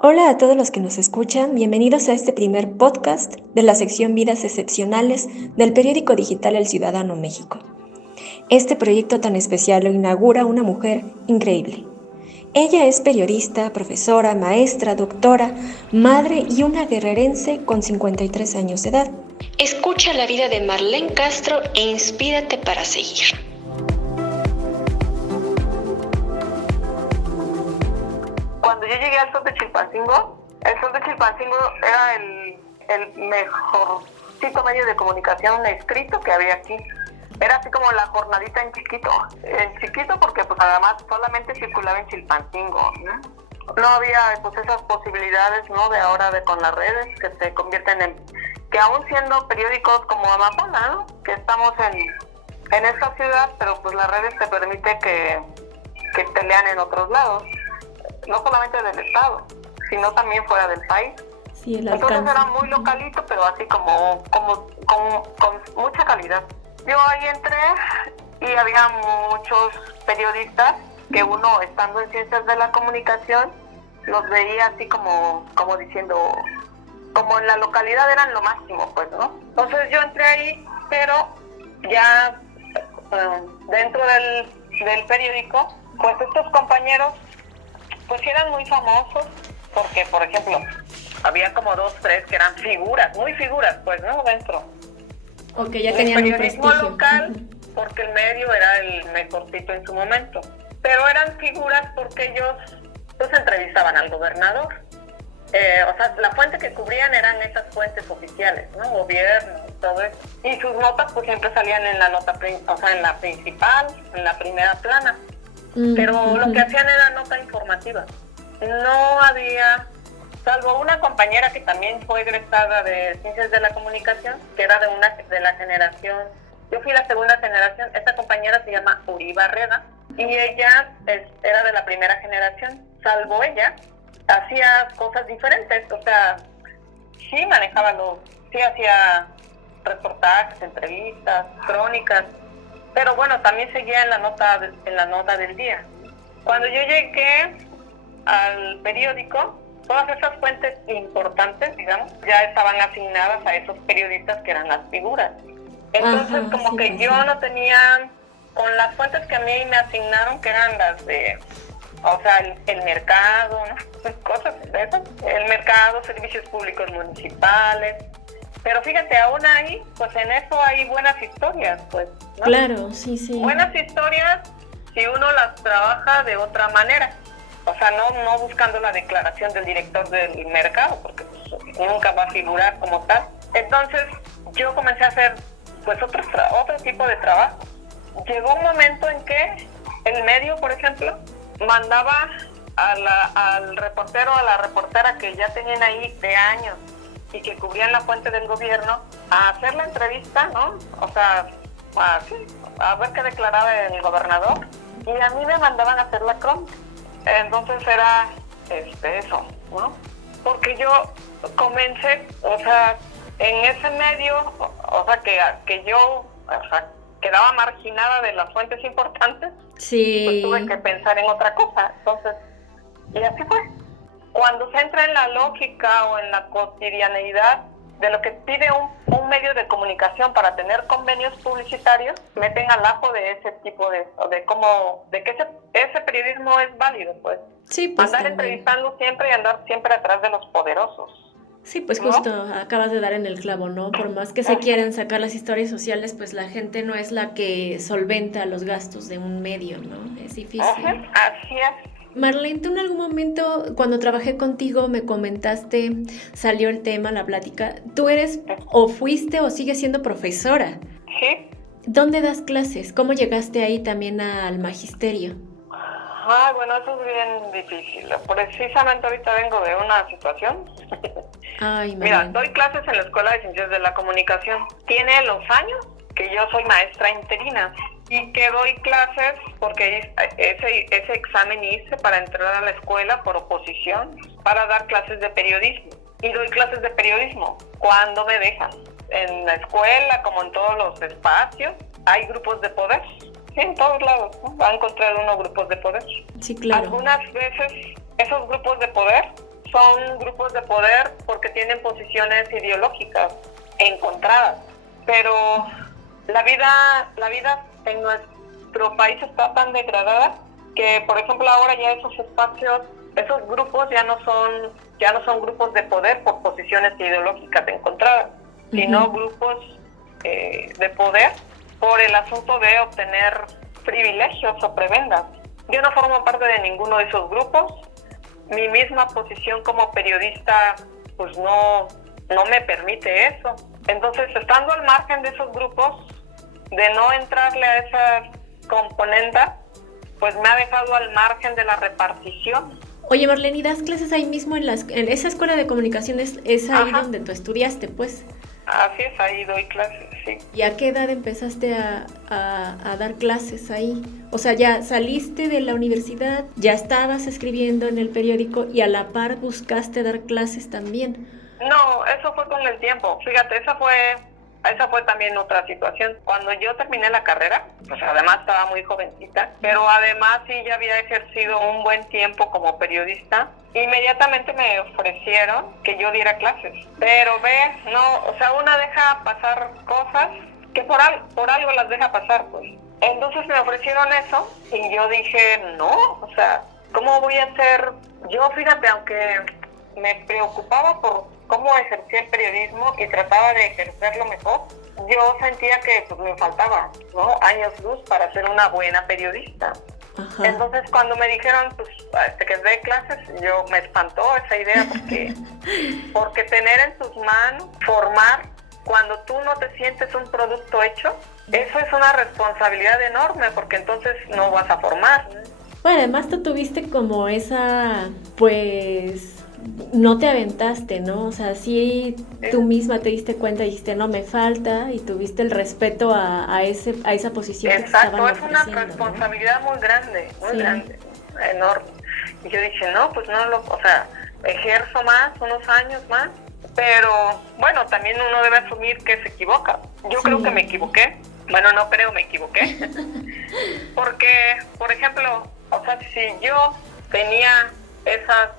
Hola a todos los que nos escuchan, bienvenidos a este primer podcast de la sección Vidas Excepcionales del periódico digital El Ciudadano México. Este proyecto tan especial lo inaugura una mujer increíble. Ella es periodista, profesora, maestra, doctora, madre y una guerrerense con 53 años de edad. Escucha la vida de Marlene Castro e inspírate para seguir. Cuando yo llegué al Sol de Chilpancingo, el Sol de Chilpancingo era el mejorcito medio de comunicación escrito que había aquí. Era así como la jornadita en chiquito porque pues además solamente circulaba en Chilpancingo, ¿no? No había pues esas posibilidades, ¿no? De ahora con las redes que se convierten que aún siendo periódicos como Amapola, ¿no? Que estamos en esta ciudad, pero pues las redes te permite que te lean en otros lados. No solamente del estado, sino también fuera del país. Sí, entonces era muy localito, pero así como con mucha calidad. Yo ahí entré y había muchos periodistas que uno, estando en ciencias de la comunicación, los veía así como diciendo, como en la localidad eran lo máximo, pues, ¿no? Entonces yo entré ahí, pero ya dentro del periódico, pues estos compañeros pues eran muy famosos, porque, por ejemplo, había como 2, 3 que eran muy figuras, pues, ¿no? Dentro. O que ya tenían un prestigio. El periodismo local, porque el medio era el mejorcito en su momento. Pero eran figuras porque ellos, pues, entrevistaban al gobernador. O sea, la fuente que cubrían eran esas fuentes oficiales, ¿no? Gobierno, todo eso. Y sus notas, pues, siempre salían en la nota, en la principal, en la primera plana. Pero lo que hacían era nota informativa. No había, salvo una compañera que también fue egresada de Ciencias de la Comunicación, que era de la generación, yo fui la segunda generación, esta compañera se llama Uri Barreda, y ella era de la primera generación. Salvo ella, hacía cosas diferentes, o sea, sí manejaba sí hacía reportajes, entrevistas, crónicas, pero bueno, también seguía en la nota del día. Cuando yo llegué al periódico, todas esas fuentes importantes, digamos, ya estaban asignadas a esos periodistas que eran las figuras. Entonces, yo no tenía, con las fuentes que a mí me asignaron, que eran las de, o sea, el mercado, ¿no? Cosas de esas. El mercado, servicios públicos municipales. Pero fíjate, aún ahí, pues en eso hay buenas historias, pues, ¿no? Claro, sí. Buenas historias si uno las trabaja de otra manera. O sea, no buscando la declaración del director del mercado, porque pues, nunca va a figurar como tal. Entonces, yo comencé a hacer, pues, otro tipo de trabajo. Llegó un momento en que el medio, por ejemplo, mandaba al reportero, a la reportera que ya tenían ahí de años, y que cubrían la fuente del gobierno, a hacer la entrevista, ¿no? O sea, a ver qué declaraba el gobernador, y a mí me mandaban a hacer la crónica. Entonces era eso, ¿no? Porque yo comencé, o sea, en ese medio, o sea, que yo, o sea, quedaba marginada de las fuentes importantes, sí. Pues tuve que pensar en otra cosa. Entonces, y así fue. Cuando se entra en la lógica o en la cotidianeidad de lo que pide un medio de comunicación para tener convenios publicitarios, meten al ajo de ese tipo de que ese periodismo es válido, pues. Sí, pues andar también entrevistando siempre y andar siempre atrás de los poderosos. Sí, pues ¿no? justo acabas de dar en el clavo, ¿no? Por más que se quieran sacar las historias sociales, pues la gente no es la que solventa los gastos de un medio, ¿no? Es difícil. Así es. Marlene, tú en algún momento, cuando trabajé contigo, me comentaste, salió el tema, la plática, tú eres o fuiste o sigues siendo profesora. Sí. ¿Dónde das clases? ¿Cómo llegaste ahí también al magisterio? Bueno, eso es bien difícil. Precisamente ahorita vengo de una situación. Ay, Mira, doy clases en la Escuela de Ciencias de la Comunicación. Tiene los años que yo soy maestra interina y que doy clases porque ese examen hice para entrar a la escuela por oposición para dar clases de periodismo. Y doy clases de periodismo cuando me dejan. En la escuela, como en todos los espacios, hay grupos de poder. Sí, en todos lados, ¿no? Va a encontrar uno grupos de poder. Sí, claro. Algunas veces esos grupos de poder son grupos de poder porque tienen posiciones ideológicas encontradas, pero la vida en nuestro país está tan degradada que, por ejemplo, ahora ya esos espacios, esos grupos ya no son grupos de poder por posiciones ideológicas encontradas, sino grupos de poder por el asunto de obtener privilegios o prebendas. Yo no formo parte de ninguno de esos grupos. Mi misma posición como periodista pues no me permite eso. Entonces, estando al margen de esos grupos, de no entrarle a esa componente, pues me ha dejado al margen de la repartición. Oye, Marlene, ¿y das clases ahí mismo en esa escuela de comunicaciones? ¿Es ahí Ajá. donde tú estudiaste, pues? Así es, ahí doy clases, sí. ¿Y a qué edad empezaste a dar clases ahí? O sea, ya saliste de la universidad, ya estabas escribiendo en el periódico y a la par buscaste dar clases también. No, eso fue con el tiempo. Fíjate, esa fue también otra situación. Cuando yo terminé la carrera, pues además estaba muy jovencita, pero además sí ya había ejercido un buen tiempo como periodista. Inmediatamente me ofrecieron que yo diera clases. Pero una deja pasar cosas que por algo las deja pasar, pues. Entonces me ofrecieron eso y yo dije, no, o sea, ¿cómo voy a hacer? Yo, fíjate, aunque me preocupaba por cómo ejercía el periodismo y trataba de ejercerlo mejor, yo sentía que pues, me faltaba, ¿no?, años luz para ser una buena periodista. Ajá. Entonces, cuando me dijeron pues que dé clases, yo me espantó esa idea porque tener en tus manos, formar, cuando tú no te sientes un producto hecho, eso es una responsabilidad enorme, porque entonces no vas a formar. Bueno, además tú tuviste como esa, pues, no te aventaste, ¿no? O sea, sí tú misma te diste cuenta y dijiste, no, me falta, y tuviste el respeto a esa posición. Exacto, que te estaban es una responsabilidad, ¿no?, muy grande, enorme. Y yo dije, no, pues ejerzo más, unos años más, pero bueno, también uno debe asumir que se equivoca. Yo creo que me equivoqué. Bueno, no creo, me equivoqué. Porque, por ejemplo, o sea, si yo tenía esas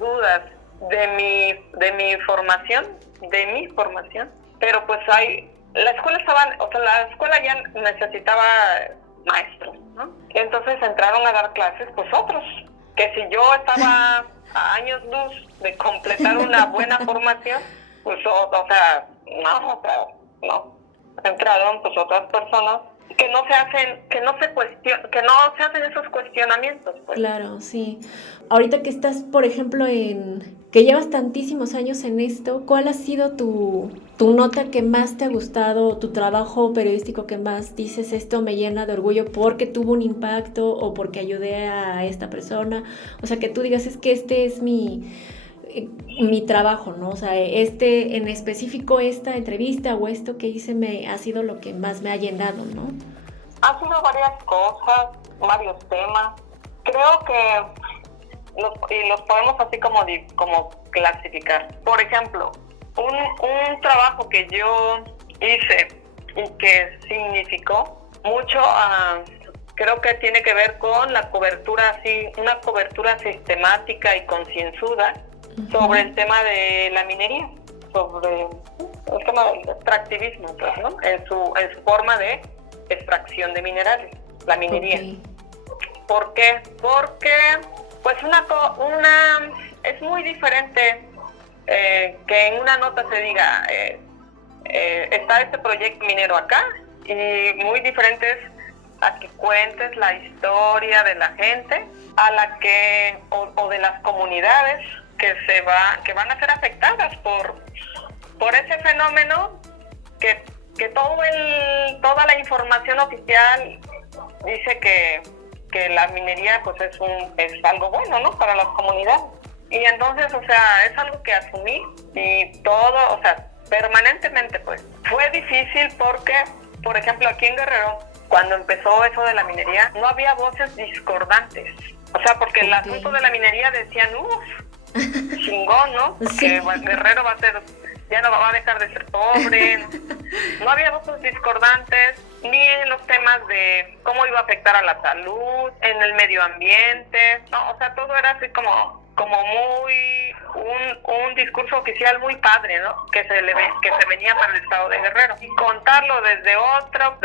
dudas de mi formación, pero pues la escuela ya necesitaba maestros, ¿no? Entonces entraron a dar clases pues otros, que si yo estaba a años luz de completar una buena formación, pues no. Entraron pues otras personas que no se hacen esos cuestionamientos, pues. Claro, sí. Ahorita que estás, por ejemplo, que llevas tantísimos años en esto, ¿cuál ha sido tu nota que más te ha gustado, tu trabajo periodístico que más dices, esto me llena de orgullo porque tuvo un impacto o porque ayudé a esta persona? O sea, que tú digas, es que este es mi trabajo, ¿no? O sea, en específico esta entrevista o esto que hice ha sido lo que más me ha llenado, ¿no? Han sido varias cosas, varios temas. Creo que los podemos así como clasificar. Por ejemplo, un trabajo que yo hice y que significó mucho, creo que tiene que ver con la cobertura, una cobertura sistemática y concienzuda sobre el tema de la minería, sobre el tema del extractivismo, pues, ¿no? En su forma de extracción de minerales, la minería. Okay. ¿Por qué? Porque pues es muy diferente que en una nota se diga está este proyecto minero acá, y muy diferente es a que cuentes la historia de la gente o de las comunidades que van a ser afectadas por ese fenómeno que toda la información oficial dice que la minería pues es algo bueno, ¿no?, para las comunidades. Y entonces, o sea, es algo que asumí y todo, o sea, permanentemente, pues. Fue difícil porque, por ejemplo, aquí en Guerrero, cuando empezó eso de la minería, no había voces discordantes. O sea, porque el asunto de la minería decían, chingón, ¿no? Porque Guerrero ya no va a dejar de ser pobre. No había voces discordantes, ni en los temas de cómo iba a afectar a la salud, en el medio ambiente, ¿no? O sea, todo era así como como un discurso oficial muy padre, ¿no? Que se venía para el estado de Guerrero, y contarlo desde otro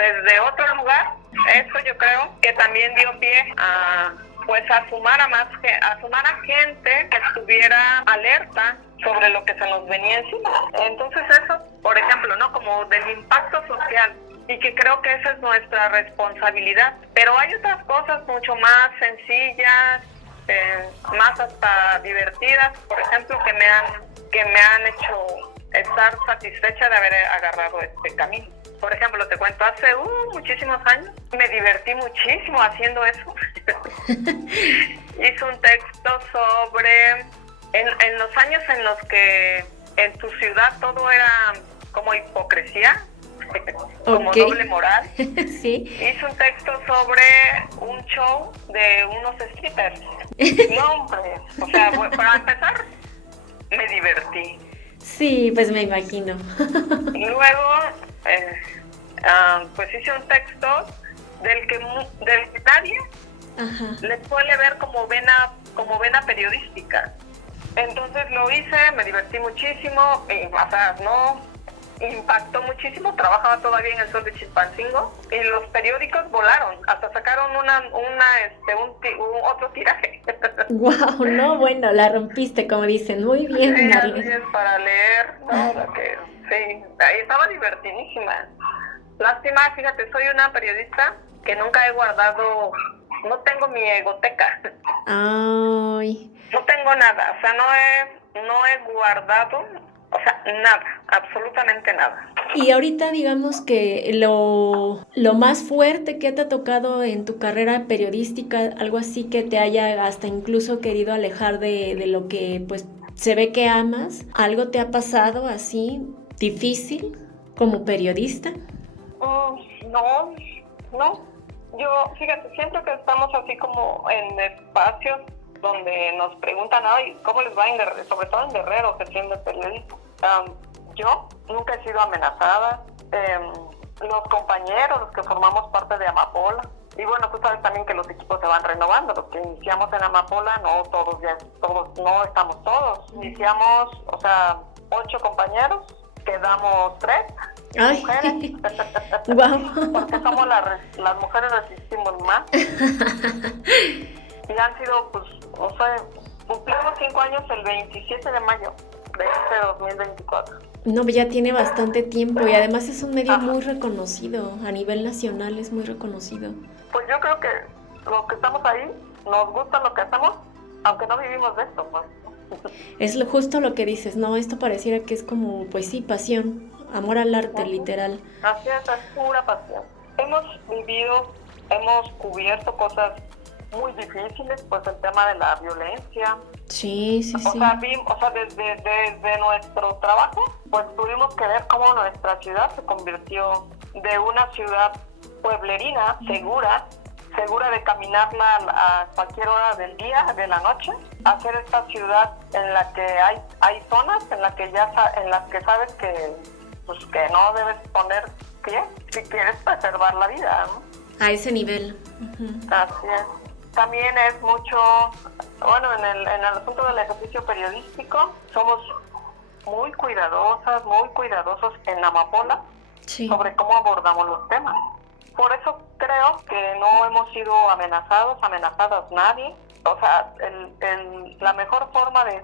lugar. Eso yo creo que también dio pie a sumar a gente que estuviera alerta sobre lo que se nos venía encima. Entonces eso, por ejemplo, ¿no? Como del impacto social, y que creo que esa es nuestra responsabilidad. Pero hay otras cosas mucho más sencillas, más hasta divertidas, por ejemplo, que me han hecho estar satisfecha de haber agarrado este camino. Por ejemplo, te cuento, hace muchísimos años me divertí muchísimo haciendo eso. Hice un texto sobre, en los años en los que en tu ciudad todo era como hipocresía, como doble moral. Sí. Hice un texto sobre un show de unos strippers. No, hombre, o sea, para empezar, me divertí. Sí, pues me imagino. Y luego, pues hice un texto del que nadie le suele ver como vena periodística. Entonces lo hice, me divertí muchísimo, o sea, no impactó muchísimo. Trabajaba todavía en el Sol de Chilpancingo y los periódicos volaron, hasta sacaron otro tiraje. Wow, no, bueno, la rompiste, como dicen, muy bien, sí, Marlene. es para leer, ¿no? Sí, ahí estaba divertidísima. Lástima, fíjate, soy una periodista que nunca he guardado, no tengo mi egoteca. Ay. No tengo nada, o sea, no he guardado, o sea, nada, absolutamente nada. Y ahorita digamos que lo más fuerte que te ha tocado en tu carrera periodística, algo así que te haya hasta incluso querido alejar de lo que pues se ve que amas, ¿algo te ha pasado así difícil como periodista? No. Yo, fíjate, siempre que estamos así como en espacios donde nos preguntan, ay, ¿cómo les va en Guerrero? Sobre todo en Guerrero, que siendo periodista. Yo nunca he sido amenazada. Los compañeros, los que formamos parte de Amapola, y bueno, tú sabes también que los equipos se van renovando. Los que iniciamos en Amapola, no estamos todos. Iniciamos, 8 compañeros, quedamos 3. Ay. Mujeres. Wow. Porque somos las mujeres resistimos más. Y han sido, cumplimos 5 años el 27 de mayo de este 2024. No, ya tiene bastante tiempo y además es un medio muy reconocido, a nivel nacional es muy reconocido. Pues yo creo que los que estamos ahí nos gusta lo que hacemos, aunque no vivimos de esto, pues. Es justo lo que dices, ¿no? Esto pareciera que es como, pues sí, pasión, amor al arte, literal. Así es pura pasión. Hemos cubierto cosas muy difíciles, pues el tema de la violencia. Sí. Desde nuestro trabajo, pues tuvimos que ver cómo nuestra ciudad se convirtió de una ciudad pueblerina, segura de caminarla a cualquier hora del día, de la noche, a ser esta ciudad en la que hay zonas en las que sabes que no debes poner pie si quieres preservar la vida, ¿no? A ese nivel. Así es. También es mucho, en el asunto del ejercicio periodístico, somos muy cuidadosos en Amapola sobre cómo abordamos los temas. Por eso creo que no hemos sido amenazadas nadie. O sea, la mejor forma de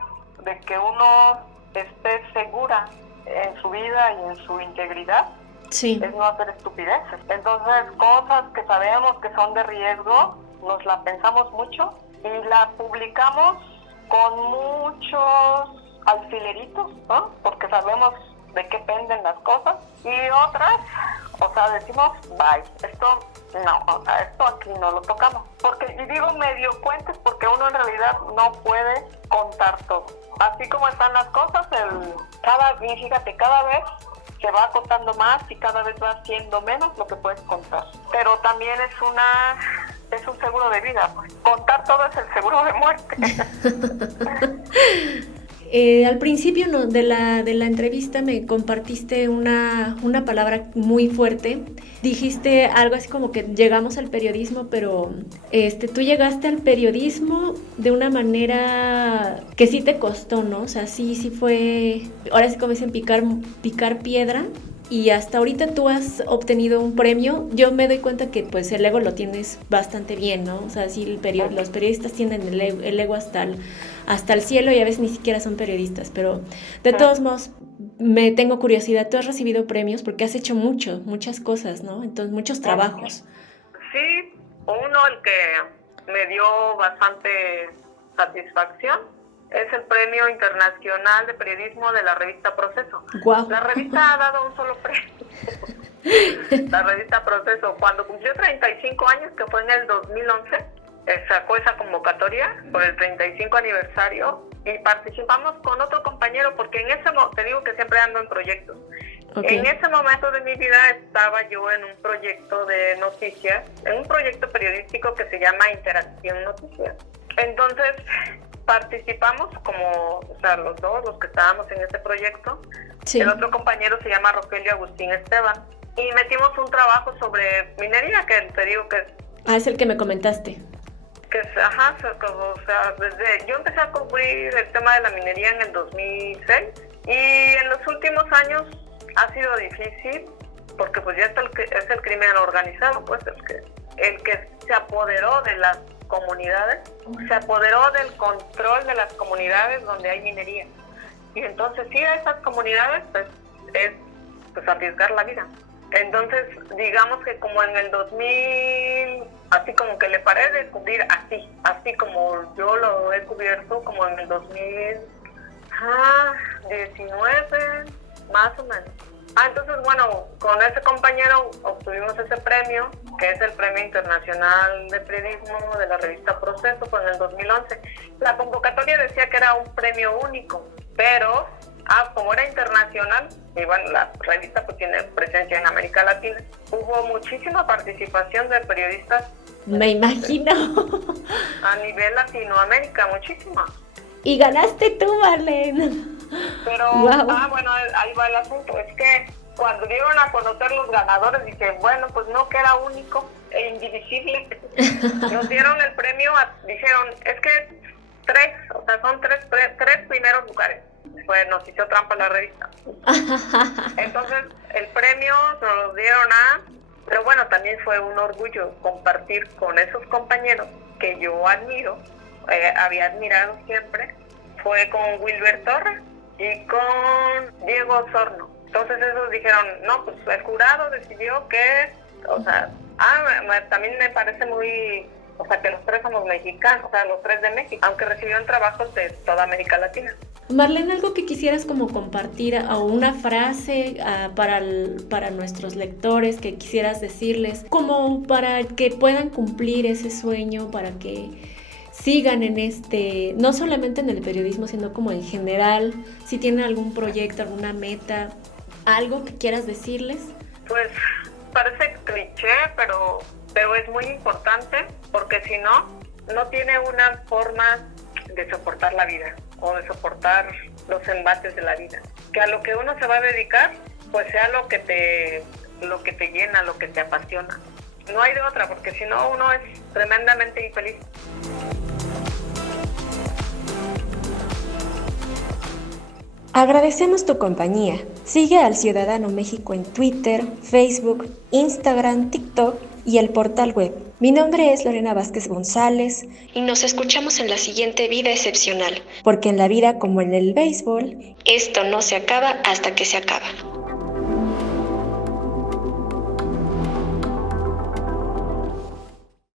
que uno esté segura en su vida y en su integridad es no hacer estupideces. Entonces, cosas que sabemos que son de riesgo, nos la pensamos mucho y la publicamos con muchos alfileritos, ¿no? Porque sabemos de qué penden las cosas, y otras, decimos, bye, esto aquí no lo tocamos. Y digo medio cuentes porque uno en realidad no puede contar todo. Así como están las cosas, cada vez se va contando más y cada vez va siendo menos lo que puedes contar. Pero también es un seguro de vida. Contar todo es el seguro de muerte. Al principio de la entrevista me compartiste una palabra muy fuerte. Dijiste algo así como que llegamos al periodismo, pero tú llegaste al periodismo de una manera que sí te costó, ¿no? O sea, sí fue, ahora sí como dicen, picar piedra. Y hasta ahorita tú has obtenido un premio. Yo me doy cuenta que pues el ego lo tienes bastante bien, ¿no? O sea, sí, los periodistas tienen el ego hasta el cielo y a veces ni siquiera son periodistas. Pero de todos modos, me tengo curiosidad. Tú has recibido premios porque has hecho muchas cosas, ¿no? Entonces, muchos trabajos. Sí, uno, el que me dio bastante satisfacción, es el Premio Internacional de Periodismo de la revista Proceso. Wow. La revista ha dado un solo premio. La revista Proceso, cuando cumplió 35 años, que fue en el 2011, sacó esa convocatoria por el 35 aniversario y participamos con otro compañero, porque en ese momento, te digo que siempre ando en proyectos. Okay. En ese momento de mi vida estaba yo en un proyecto de noticias, en un proyecto periodístico que se llama Interacción Noticias. Entonces, participamos los que estábamos en ese proyecto. Sí. El otro compañero se llama Rogelio Agustín Esteban y metimos un trabajo sobre minería, que te digo que es el que me comentaste. Yo empecé a cubrir el tema de la minería en el 2006 y en los últimos años ha sido difícil porque pues ya es el crimen organizado, pues el que se apoderó de las comunidades, se apoderó del control de las comunidades donde hay minería. Y entonces ir a esas comunidades es arriesgar la vida. Entonces, digamos que como en el 2000, así como que le paré de cubrir así como yo lo he cubierto, como en el 2019, más o menos. Entonces, bueno, con ese compañero obtuvimos ese premio, que es el Premio Internacional de Periodismo de la revista Proceso, fue en el 2011. La convocatoria decía que era un premio único, pero como era internacional, y bueno, la revista pues tiene presencia en América Latina, hubo muchísima participación de periodistas. Me imagino. A nivel Latinoamérica, muchísima. Y ganaste tú, Marlene. Pero, wow. Bueno, ahí va el asunto. Es que cuando dieron a conocer los ganadores, dije, bueno, pues no, que era único e indivisible. Nos dieron el premio, dijeron, es que son tres primeros lugares. Pues nos hizo trampa la revista. Entonces, el premio nos lo dieron pero bueno, también fue un orgullo compartir con esos compañeros que yo admiro, había admirado siempre. Fue con Wilber Torres y con Diego Osorno. Entonces esos dijeron, no, pues el jurado decidió que, también me parece muy, que los tres somos mexicanos, los tres de México, aunque recibieron trabajos de toda América Latina. Marlene, algo que quisieras como compartir o una frase para nuestros lectores que quisieras decirles, como para que puedan cumplir ese sueño, para que sigan en no solamente en el periodismo, sino como en general, si tienen algún proyecto, alguna meta, algo que quieras decirles. Pues parece cliché, pero es muy importante, porque si no tiene una forma de soportar la vida o de soportar los embates de la vida. Que a lo que uno se va a dedicar, pues sea lo que te llena, lo que te apasiona. No hay de otra, porque si no uno es tremendamente infeliz. Agradecemos tu compañía. Sigue al Ciudadano México en Twitter, Facebook, Instagram, TikTok y el portal web. Mi nombre es Lorena Vázquez González y nos escuchamos en la siguiente Vida Excepcional, porque en la vida como en el béisbol, esto no se acaba hasta que se acaba.